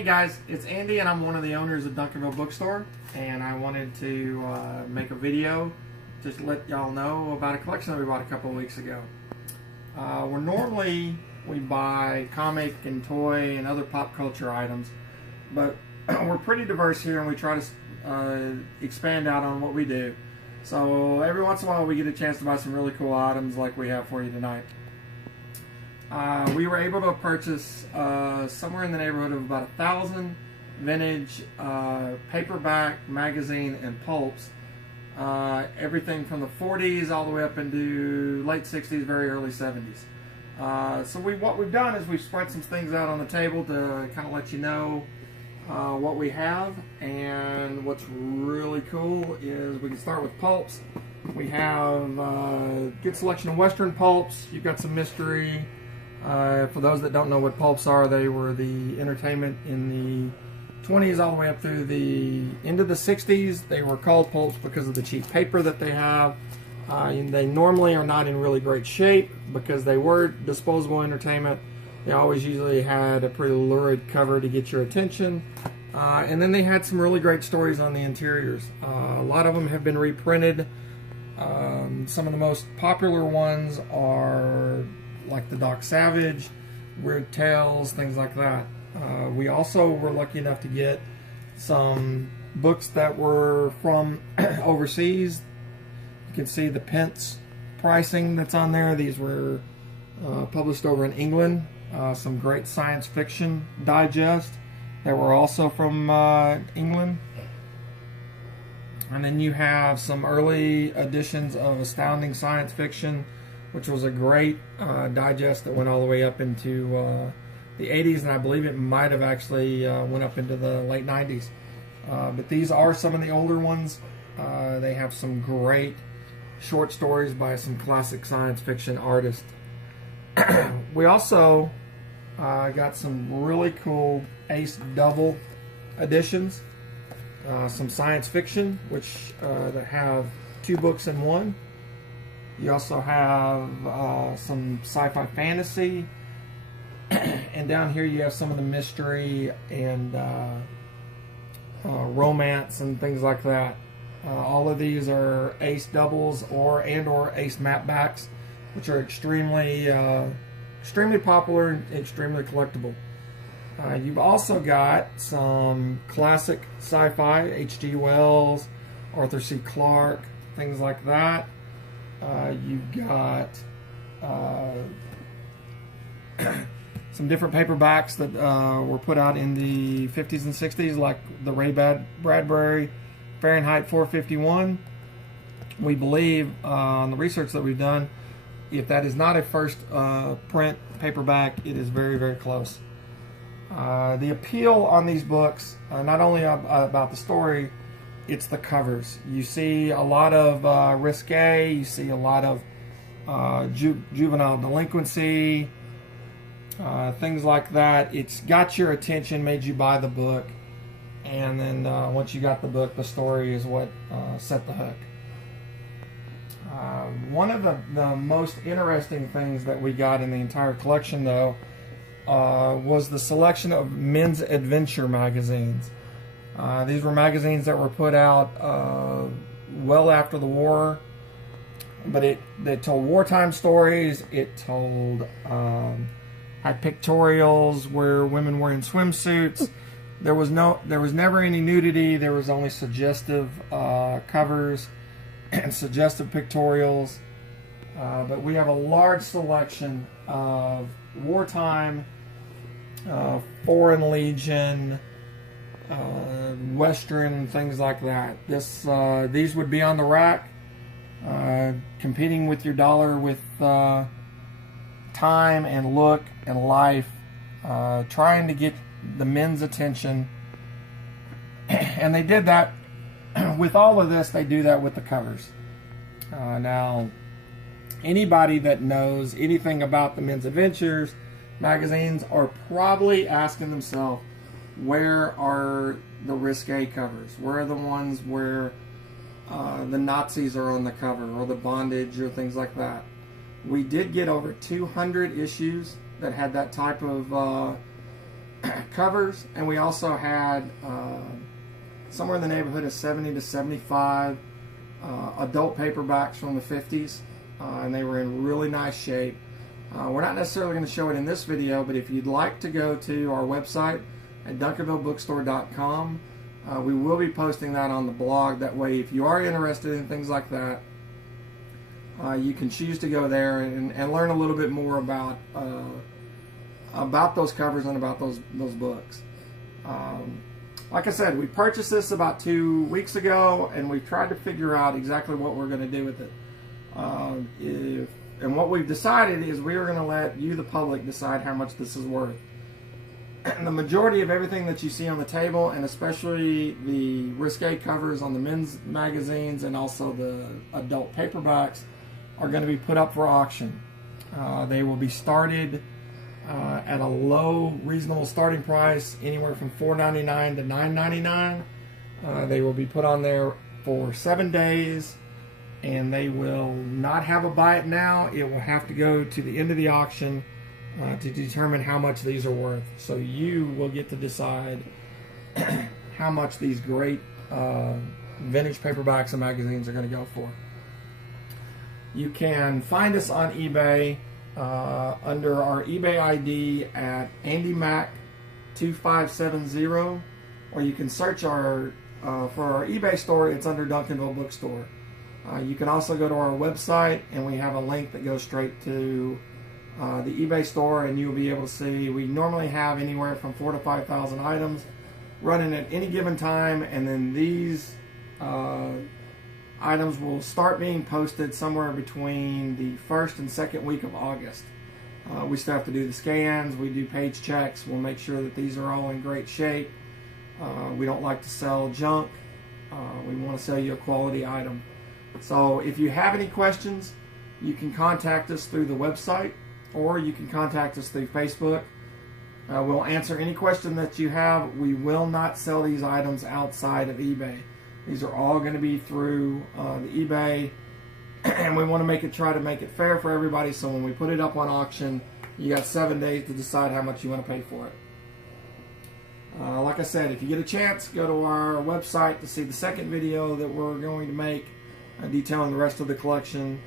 Hey guys, it's Andy and I'm one of the owners of Duncanville Bookstore, and I wanted to make a video just to let y'all know about a collection that we bought a couple of weeks ago. We buy comic and toy and other pop culture items, but we're pretty diverse here and we try to expand out on what we do. So every once in a while we get a chance to buy some really cool items like we have for you tonight. We were able to purchase somewhere in the neighborhood of about 1,000 vintage paperback, magazine, and pulps. Everything from the 40s all the way up into late 60s, very early 70s. What we've done is we've spread some things out on the table to kind of let you know what we have. And what's really cool is we can start with pulps. We have a good selection of Western pulps. You've got some mystery. For those that don't know what pulps are, they were the entertainment in the 20s all the way up through the end of the 60s. They were called pulps because of the cheap paper that they have. They normally are not in really great shape because they were disposable entertainment. They always usually had a pretty lurid cover to get your attention. And then they had some really great stories on the interiors. A lot of them have been reprinted. Some of the most popular ones are like the Doc Savage, Weird Tales, things like that. We also were lucky enough to get some books that were from overseas. You can see the pence pricing that's on there. These were published over in England. Some great science fiction digest that were also from England. And then you have some early editions of Astounding Science Fiction, which was a great digest that went all the way up into the 80s, and I believe it might have actually went up into the late 90s. But these are some of the older ones. They have some great short stories by some classic science fiction artists. We also got some really cool Ace double editions. Some science fiction, which that have 2 books in one. You also have some sci-fi fantasy, and down here you have some of the mystery and romance and things like that. All of these are Ace doubles or Ace mapbacks, which are extremely popular and extremely collectible. You've also got some classic sci-fi, H.G. Wells, Arthur C. Clarke, things like that. You've got some different paperbacks that were put out in the 50s and 60s, like the Ray Bradbury Fahrenheit 451. We believe, on the research that we've done, if that is not a first print paperback, it is very, very close. The appeal on these books, not only about the story, it's the covers. You see a lot of risque, you see a lot of juvenile delinquency, things like that. It's got your attention, made you buy the book, and then once you got the book, the story is what set the hook. One of the most interesting things that we got in the entire collection, though, was the selection of men's adventure magazines. These were magazines that were put out well after the war, but they told wartime stories. It told had pictorials where women were in swimsuits. There was never any nudity. There was only suggestive covers and suggestive pictorials. But we have a large selection of wartime, Foreign Legion, Western, things like that. These would be on the rack, competing with your dollar with time and look and life, trying to get the men's attention. And they did that with all of this. They do that with the covers. Now, anybody that knows anything about the men's adventures magazines are probably asking themselves, where are the risque covers? Where are the ones where the Nazis are on the cover, or the bondage, or things like that? We did get over 200 issues that had that type of covers, and we also had somewhere in the neighborhood of 70 to 75 adult paperbacks from the 50s, and they were in really nice shape. We're not necessarily going to show it in this video, but if you'd like to go to our website at duncanvillebookstore.com, we will be posting that on the blog. That way, if you are interested in things like that, you can choose to go there and learn a little bit more about those covers and about those books. Like I said, we purchased this about 2 weeks ago, and we've tried to figure out exactly what we're going to do with it. And what we've decided is we are going to let you, the public, decide how much this is worth. And the majority of everything that you see on the table, and especially the risque covers on the men's magazines and also the adult paperbacks, are going to be put up for auction. They will be started at a low, reasonable starting price, anywhere from $4.99 to $9.99. They will be put on there for 7 days, and they will not have a buy it now. It will have to go to the end of the auction to determine how much these are worth. So you will get to decide how much these great vintage paperbacks and magazines are going to go for. You can find us on eBay under our eBay ID at AndyMac2570, or you can search for our eBay store. It's under Duncanville Bookstore. You can also go to our website, and we have a link that goes straight to the eBay store, and you'll be able to see we normally have anywhere from 4,000 to 5,000 items running at any given time, and then these items will start being posted somewhere between the first and second week of August. We still have to do the scans, we do page checks, we'll make sure that these are all in great shape. We don't like to sell junk. We want to sell you a quality item. So if you have any questions, you can contact us through the website, or you can contact us through Facebook. We'll answer any question that you have. We will not sell these items outside of eBay. These are all going to be through the eBay, and we want to try to make it fair for everybody. So when we put it up on auction, you got 7 days to decide how much you want to pay for it. Like I said, if you get a chance, go to our website to see the second video that we're going to make detailing the rest of the collection.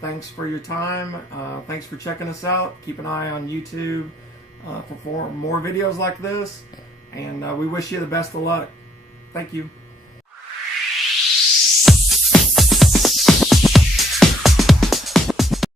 Thanks for your time. Thanks for checking us out. Keep an eye on YouTube for more videos like this, and we wish you the best of luck. Thank you.